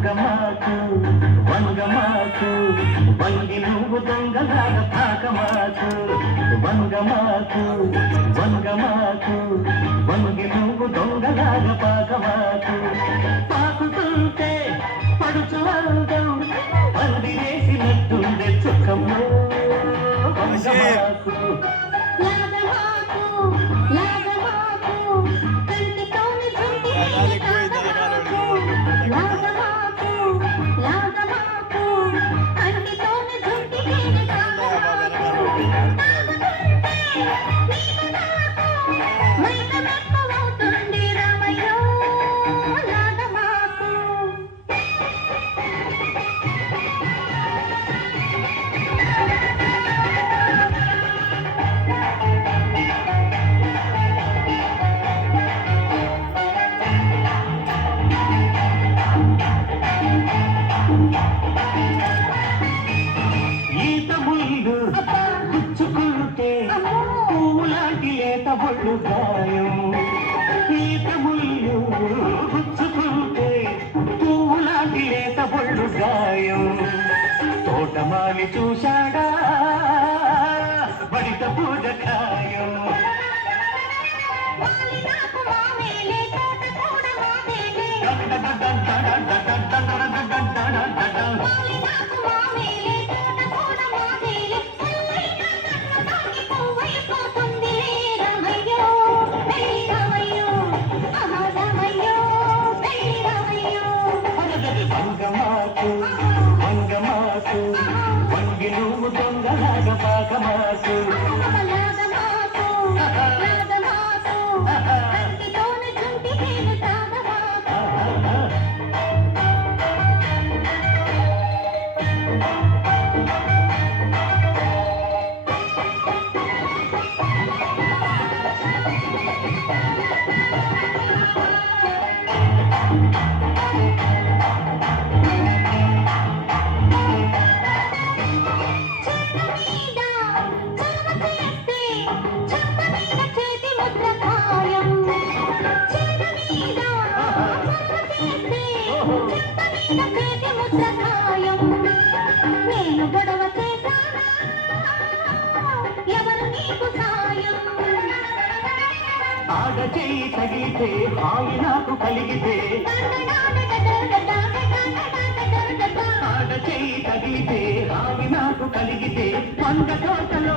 వంగమాకు వంగమాకు వంగి నువ్వు దొంగలాగా తాకమాకు వంగమాకు వంగమాకు వంగి నువ్వు దొంగలాగా పాకమాకు పాకుతుంటే పడుచు అందం పంది వేసినట్టుండే చుక్కము వంగమాకు ఈత ముళ్ళు గుచ్చుకుంటే పువ్వులాంటి లేత ఒళ్ళు గాయం ఈత ముళ్ళు గుచ్చుకుంటే పువ్వులాంటి లేత ఒళ్ళు గాయం తోటమాలి చూశాడా బడిత పూజ ఖాయం వంగమాకు వంగమాకు వంగి నువ్వు దొంగలాగా పాకమాకు నేను గొడవ చేశానా ఎవరు నీకు సాయం ఆడ చెయ్యి తగిలితే హాయి నాకు కలిగితే ఆడ చెయ్యి తగిలితే హాయి నాకు కలిగితే వంద తోటలో